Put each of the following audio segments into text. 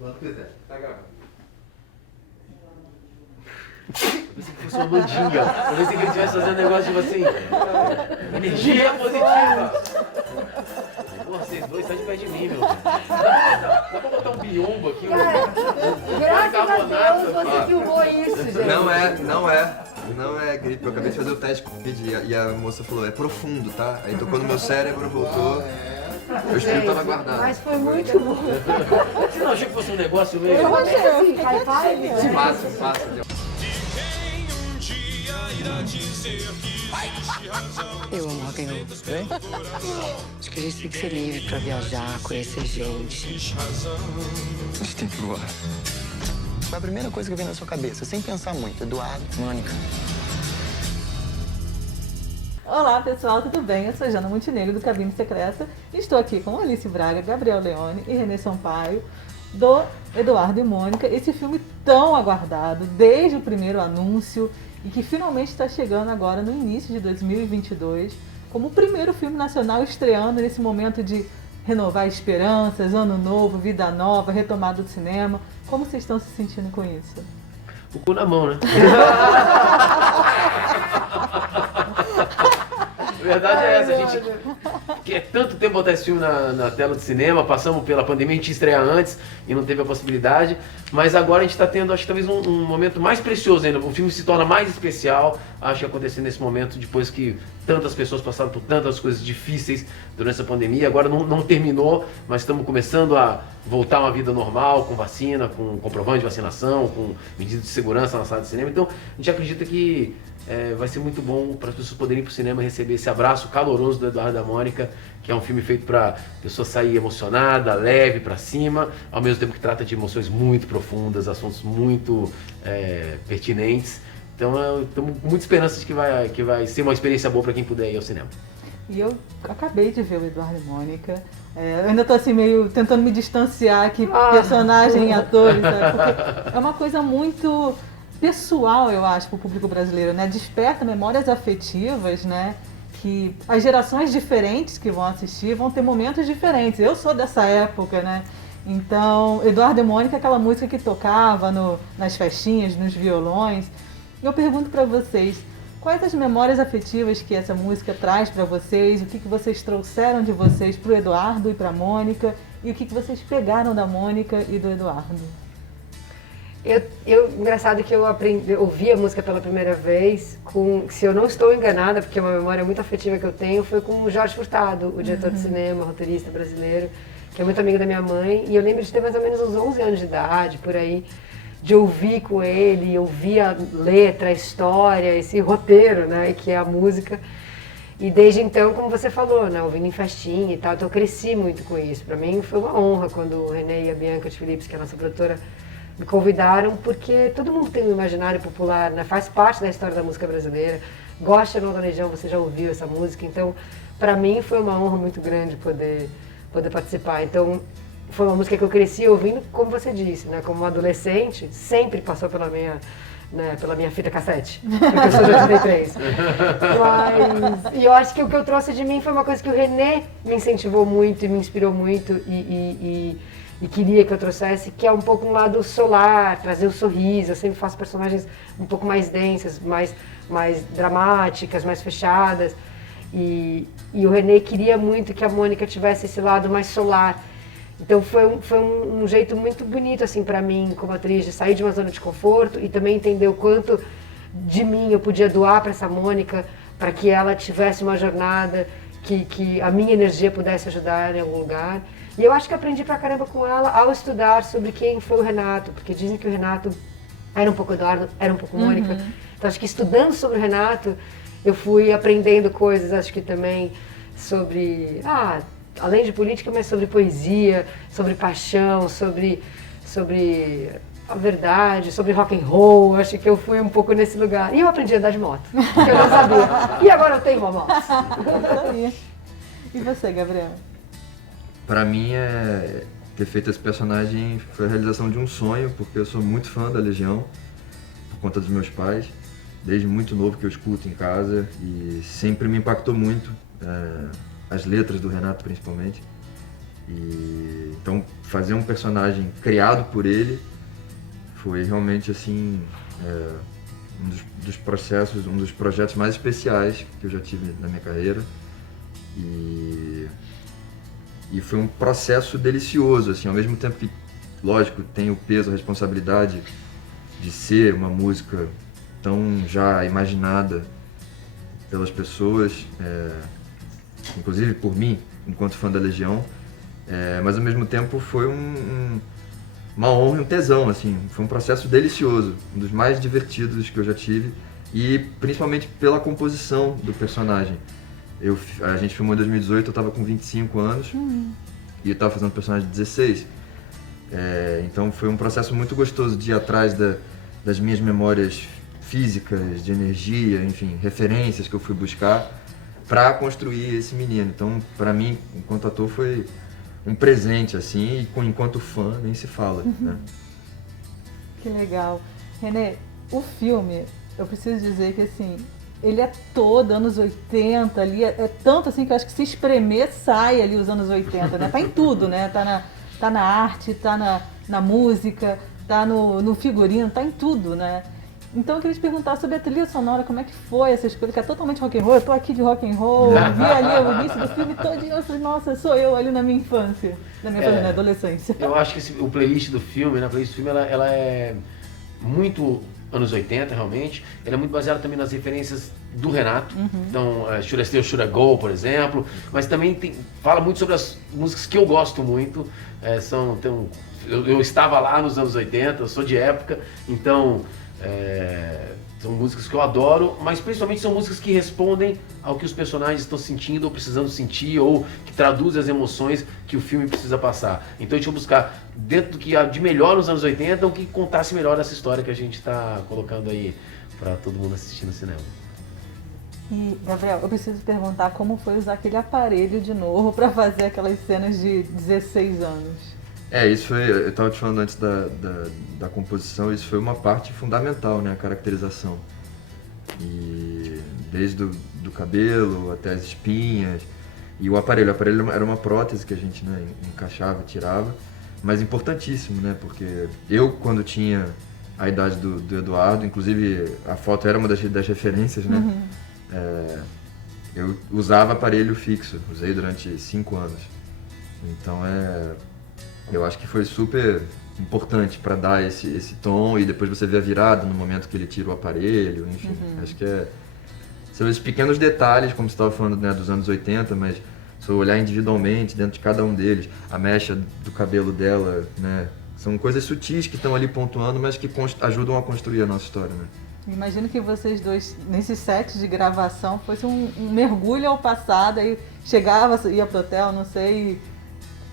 Quando quiser. Tá gravando. Eu pensei que fosse uma mandinga. Eu pensei que ele estivesse fazendo um negócio tipo assim. Energia positiva. Pô, vocês dois estão de pé de mim, meu. Dá pra botar um biombo aqui? Graças a Deus você filmou isso, gente. Não é gripe. Eu acabei de fazer o teste com o Covid e a moça falou, é profundo, tá? Aí tocou no meu cérebro, voltou. O espírito tava guardado. Mas foi muito bom. Você não achou que fosse um negócio meio... Eu achei assim, high five. Fácil. Eu amo rock and roll. Acho que a gente tem que ser livre pra viajar, conhecer gente. A gente tem que voar. Foi a primeira coisa que veio na sua cabeça, sem pensar muito. Eduardo, Mônica. Olá pessoal, tudo bem? Eu sou Jana Montenegro do Cabine Secreta e estou aqui com Alice Braga, Gabriel Leone e Renê Sampaio do Eduardo e Mônica, esse filme tão aguardado desde o primeiro anúncio e que finalmente está chegando agora no início de 2022 como o primeiro filme nacional estreando nesse momento de renovar esperanças, ano novo, vida nova, retomada do cinema. Como vocês estão se sentindo com isso? O cu na mão, né? A verdade é essa, a gente quer tanto tempo botar esse filme na tela do cinema, passamos pela pandemia, a gente ia estrear antes e não teve a possibilidade, mas agora a gente está tendo, acho que talvez um momento mais precioso ainda, o filme se torna mais especial, acho que acontecendo nesse momento, depois que tantas pessoas passaram por tantas coisas difíceis durante essa pandemia, agora não terminou, mas estamos começando a voltar a uma vida normal, com vacina, com comprovante de vacinação, com medidas de segurança na sala de cinema, então a gente acredita que vai ser muito bom para as pessoas poderem ir para o cinema e receber esse abraço caloroso do Eduardo e da Mônica, que é um filme feito para a pessoa sair emocionada, leve, para cima, ao mesmo tempo que trata de emoções muito profundas, assuntos muito pertinentes. Então, estamos com muita esperança de que vai ser uma experiência boa para quem puder ir ao cinema. E eu acabei de ver o Eduardo e Mônica. Eu ainda tô assim meio tentando me distanciar aqui, personagem e atores, sabe? Porque é uma coisa muito pessoal, eu acho, para o público brasileiro, né? Desperta memórias afetivas, né? Que as gerações diferentes que vão assistir vão ter momentos diferentes. Eu sou dessa época, né? Então, Eduardo e Mônica é aquela música que tocava nas festinhas, nos violões. Eu pergunto para vocês, quais as memórias afetivas que essa música traz para vocês? O que vocês trouxeram de vocês para o Eduardo e para a Mônica? E o que vocês pegaram da Mônica e do Eduardo? Engraçado que eu ouvi a música pela primeira vez, se eu não estou enganada, porque é uma memória muito afetiva que eu tenho, foi com o Jorge Furtado, o diretor de cinema, roteirista brasileiro, que é muito amigo da minha mãe, e eu lembro de ter mais ou menos uns 11 anos de idade, por aí, de ouvir com ele, ouvir a letra, a história, esse roteiro, né, que é a música. E desde então, como você falou, né, ouvindo em festinha e tal, então eu cresci muito com isso. Para mim foi uma honra quando o René e a Bianca de Philips, que é a nossa produtora, me convidaram, porque todo mundo tem um imaginário popular, né? Faz parte da história da música brasileira. Gosta ou não da Legião, você já ouviu essa música, então para mim foi uma honra muito grande poder participar. Então foi uma música que eu cresci ouvindo, como você disse, né? Como adolescente, sempre passou pela minha fita cassete, porque eu sou de 83. E eu acho que o que eu trouxe de mim foi uma coisa que o René me incentivou muito e me inspirou muito e queria que eu trouxesse, que é um pouco um lado solar, trazer o sorriso. Eu sempre faço personagens um pouco mais densas, mais dramáticas, mais fechadas. E o René queria muito que a Mônica tivesse esse lado mais solar. Então foi um jeito muito bonito assim para mim, como atriz, de sair de uma zona de conforto e também entender o quanto de mim eu podia doar para essa Mônica, para que ela tivesse uma jornada, que a minha energia pudesse ajudar em algum lugar. E eu acho que aprendi pra caramba com ela ao estudar sobre quem foi o Renato, porque dizem que o Renato era um pouco Eduardo, era um pouco Mônica. Então acho que estudando sobre o Renato, eu fui aprendendo coisas, acho que também sobre, além de política, mas sobre poesia, sobre paixão, sobre a verdade, sobre rock and roll. Acho que eu fui um pouco nesse lugar. E eu aprendi a andar de moto, que eu não sabia. E agora eu tenho uma moto. E você, Gabriel? Pra mim, ter feito esse personagem foi a realização de um sonho, porque eu sou muito fã da Legião, por conta dos meus pais, desde muito novo que eu escuto em casa, e sempre me impactou muito, as letras do Renato principalmente. Então fazer um personagem criado por ele foi realmente assim um dos projetos mais especiais que eu já tive na minha carreira. E foi um processo delicioso, assim, ao mesmo tempo que, lógico, tem o peso, a responsabilidade de ser uma música tão já imaginada pelas pessoas, inclusive por mim, enquanto fã da Legião, mas ao mesmo tempo foi uma honra e um tesão, assim, foi um processo delicioso, um dos mais divertidos que eu já tive, e principalmente pela composição do personagem. A gente filmou em 2018, eu estava com 25 anos e eu estava fazendo um personagem de 16. Então foi um processo muito gostoso de ir atrás das minhas memórias físicas, de energia, enfim, referências que eu fui buscar para construir esse menino. Então, para mim, enquanto ator, foi um presente, assim, e enquanto fã nem se fala, né? Que legal. René, o filme, eu preciso dizer que, assim, ele é todo anos 80 ali, é tanto assim que eu acho que se espremer sai ali os anos 80, né? Tá em tudo, né? Tá na arte, tá na música, tá no figurino, tá em tudo, né? Então eu queria te perguntar sobre a trilha sonora, como é que foi essa escolha, que é totalmente rock and roll, eu tô aqui de rock and roll, vi ali o início do filme todinho, eu falei, nossa, sou eu ali na minha infância, na adolescência. Eu acho que o playlist do filme, ela é muito anos 80, realmente. Ele é muito baseado também nas referências do Renato. Então, Should I Stay or Should I Go, por exemplo. Mas também fala muito sobre as músicas que eu gosto muito. Eu estava lá nos anos 80, eu sou de época. Então, são músicas que eu adoro, mas principalmente são músicas que respondem ao que os personagens estão sentindo ou precisando sentir, ou que traduzem as emoções que o filme precisa passar. Então a gente vai buscar, dentro do que há de melhor nos anos 80, o que contasse melhor essa história que a gente está colocando aí para todo mundo assistir no cinema. E, Gabriel, eu preciso perguntar como foi usar aquele aparelho de novo para fazer aquelas cenas de 16 anos. Isso foi, eu estava te falando antes da composição, isso foi uma parte fundamental, né, a caracterização. E desde do cabelo até as espinhas, e o aparelho era uma prótese que a gente, né, encaixava, tirava, mas importantíssimo, né, porque eu, quando tinha a idade do Eduardo, inclusive a foto era uma das referências, né, eu usava aparelho fixo, usei durante 5 anos, então eu acho que foi super importante para dar esse tom, e depois você vê a virada no momento que ele tira o aparelho, enfim. Acho que são esses pequenos detalhes, como você estava falando, né, dos anos 80, mas se eu olhar individualmente dentro de cada um deles, a mecha do cabelo dela, né, são coisas sutis que estão ali pontuando, mas que ajudam a construir a nossa história, né? Imagino que vocês dois, nesse set de gravação, fosse um mergulho ao passado, aí chegava, ia pro hotel, não sei,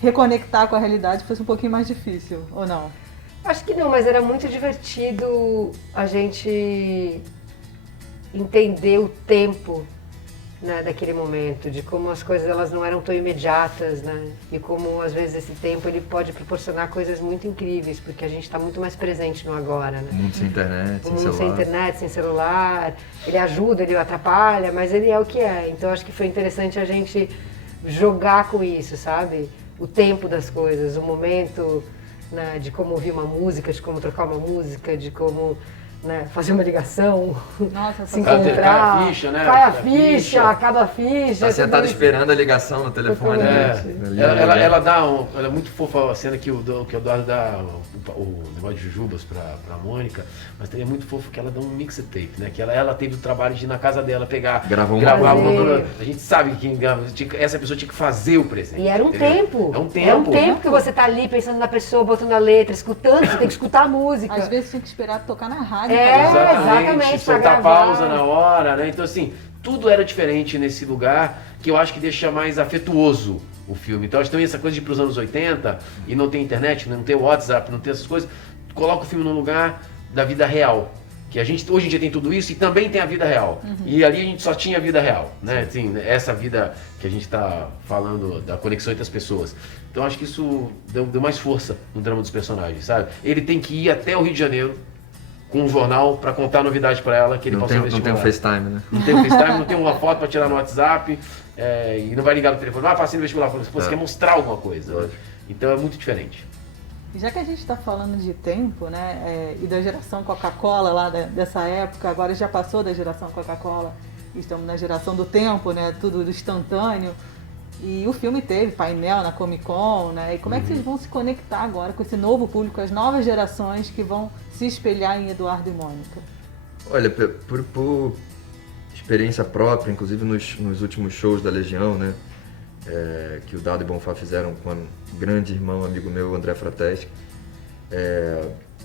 reconectar com a realidade fosse um pouquinho mais difícil, ou não? Acho que não, mas era muito divertido a gente entender o tempo, né, daquele momento, de como as coisas elas não eram tão imediatas, né, e como às vezes esse tempo ele pode proporcionar coisas muito incríveis, porque a gente está muito mais presente no agora, né? O mundo sem internet, sem celular. Sem internet, sem celular, ele ajuda, ele atrapalha, mas ele é o que é. Então acho que foi interessante a gente jogar com isso, sabe? O tempo das coisas, o momento, né, de como ouvir uma música, de como trocar uma música, de como, né, fazer uma ligação, nossa, se encontrar, cai a ficha, né? Cai a ficha, acaba a ficha. Tá sentado esperando a ligação no telefone. Ela é muito fofa a cena que o Eduardo dá o negócio de jujubas pra Mônica, mas também é muito fofo que ela dá um mixtape, né? Que ela teve o trabalho de ir na casa dela gravar uma. A gente sabe que essa pessoa tinha que fazer o presente. E era um tempo. É um tempo. É um tempo que você tá ali pensando na pessoa, botando a letra, escutando, você tem que escutar a música. Às vezes tinha que esperar tocar na rádio. Exatamente, soltar pausa na hora, né? Então assim, tudo era diferente nesse lugar, que eu acho que deixa mais afetuoso o filme. Então acho que também essa coisa de ir pros anos 80 e não ter internet, não ter WhatsApp, não ter essas coisas, coloca o filme no lugar da vida real. Que a gente hoje em dia tem tudo isso e também tem a vida real. E ali a gente só tinha a vida real, né? Assim, essa vida que a gente está falando da conexão entre as pessoas. Então acho que isso deu mais força no drama dos personagens, sabe? Ele tem que ir até o Rio de Janeiro com um jornal para contar a novidade para ela que ele passou no vestibular. Não tem o FaceTime, né? Não tem o FaceTime, não tem uma foto para tirar no WhatsApp. e não vai ligar no telefone, passei no vestibular, você quer mostrar alguma coisa. Lógico. Então é muito diferente. E já que a gente está falando de tempo, né, e da geração Coca-Cola lá dessa época, agora já passou da geração Coca-Cola, estamos na geração do tempo, né, tudo do instantâneo. E o filme teve painel na Comic Con, né? E como é que vocês vão se conectar agora com esse novo público, as novas gerações que vão se espelhar em Eduardo e Mônica? Olha, por experiência própria, inclusive nos últimos shows da Legião, né? Que o Dado e Bonfá fizeram com um grande irmão, amigo meu, André Frateschi.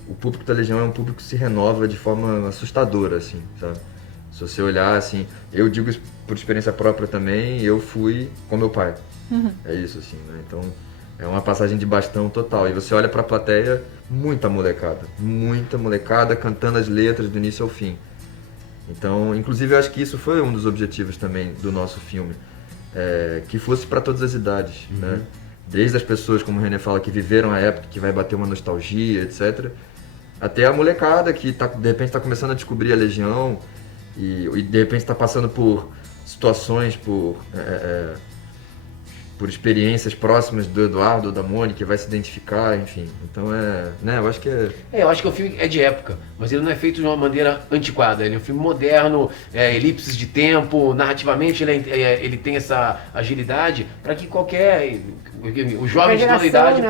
O público da Legião é um público que se renova de forma assustadora, assim, sabe? Se você olhar, assim, eu digo isso por experiência própria também, eu fui com meu pai. É isso, assim, né? Então, é uma passagem de bastão total. E você olha pra plateia, muita molecada cantando as letras do início ao fim. Então, inclusive, eu acho que isso foi um dos objetivos também do nosso filme. Que fosse para todas as idades, né? Desde as pessoas, como o René fala, que viveram a época, que vai bater uma nostalgia, etc. Até a molecada que de repente está começando a descobrir a Legião e de repente está passando por situações, por experiências próximas do Eduardo ou da Mônica, que vai se identificar, enfim. Então né, eu acho que eu acho que o filme é de época, mas ele não é feito de uma maneira antiquada. Ele é um filme moderno, elipses de tempo, narrativamente ele tem essa agilidade para que o jovem de toda idade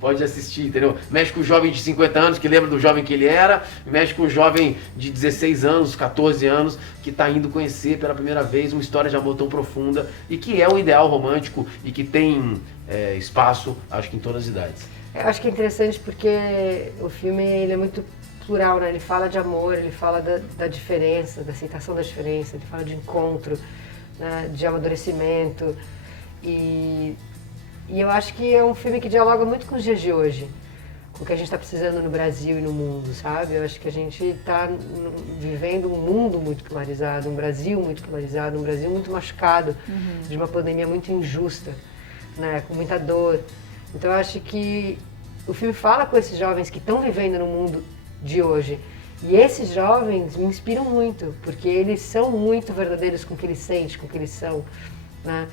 pode assistir, entendeu? Mexe com o jovem de 50 anos, que lembra do jovem que ele era, mexe com o jovem de 16 anos, 14 anos, que está indo conhecer pela primeira vez uma história de amor tão profunda e que é um ideal romântico e que tem espaço, acho que em todas as idades. Eu acho que é interessante porque o filme ele é muito plural, né? Ele fala de amor, ele fala da diferença, da aceitação da diferença, ele fala de encontro, né? De amadurecimento e eu acho que é um filme que dialoga muito com os dias de hoje, com o que a gente está precisando no Brasil e no mundo, sabe? Eu acho que a gente está vivendo um mundo muito polarizado, um Brasil muito polarizado, um Brasil muito machucado, de uma pandemia muito injusta, né? Com muita dor. Então eu acho que o filme fala com esses jovens que estão vivendo no mundo de hoje. E esses jovens me inspiram muito, porque eles são muito verdadeiros com o que eles sentem, com o que eles são, né?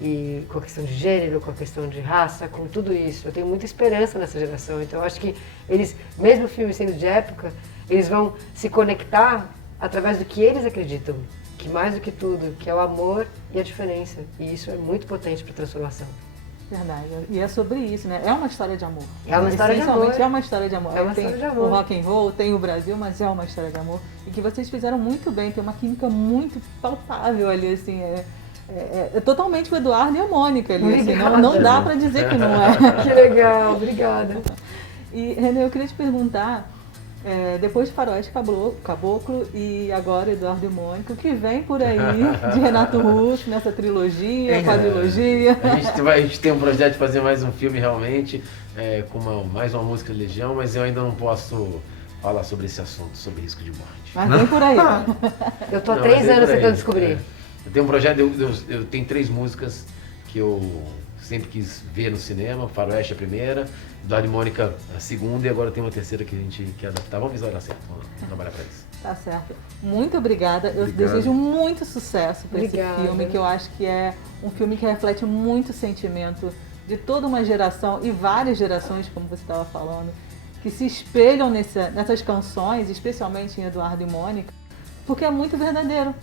E com a questão de gênero, com a questão de raça, com tudo isso. Eu tenho muita esperança nessa geração. Então eu acho que eles, mesmo o filme sendo de época, eles vão se conectar através do que eles acreditam, que mais do que tudo, que é o amor e a diferença. E isso é muito potente para a transformação. Verdade. E é sobre isso, né? É uma história de amor. É uma história de amor. Essencialmente é uma história de amor. É uma tem história de amor. O rock and roll, tem o Brasil, mas é uma história de amor. E que vocês fizeram muito bem. Tem uma química muito palpável ali, assim. É totalmente o Eduardo e a Mônica ali, assim, não dá pra dizer que não é. Que legal, obrigada. E, René, eu queria te perguntar, depois de Faroeste Caboclo e agora Eduardo e Mônica, o que vem por aí de Renato Russo nessa trilogia, quadrilogia? A gente tem um projeto de fazer mais um filme realmente, com mais uma música de Legião, mas eu ainda não posso falar sobre esse assunto, sobre risco de morte. Mas vem por aí. Eu tô há 3 anos tentando descobrir. Eu tenho um projeto, eu tenho 3 músicas que eu sempre quis ver no cinema. Faroeste a primeira, Eduardo e Mônica a segunda e agora tem uma terceira que a gente quer adaptar. Vamos ver se vai dar certo, vamos trabalhar para isso. Tá certo. Muito obrigada. Eu desejo muito sucesso para esse filme, que eu acho que é um filme que reflete muito o sentimento de toda uma geração e várias gerações, como você estava falando, que se espelham nessas canções, especialmente em Eduardo e Mônica, porque é muito verdadeiro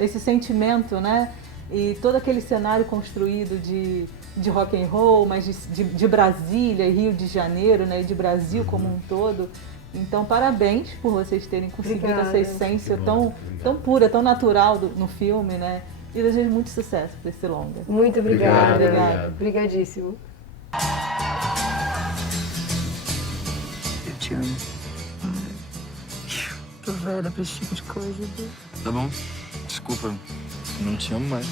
esse sentimento, né? E todo aquele cenário construído de rock and roll, mas de Brasília e Rio de Janeiro, né? E de Brasil como um todo. Então, parabéns por vocês terem conseguido essa essência tão pura, tão natural no filme, né? E desejo muito sucesso para esse longa. Muito obrigada. Obrigado. Obrigadíssimo. Eu te amo. Tô velha pra esse tipo de coisa. Tá bom. Desculpa, não te amo mais.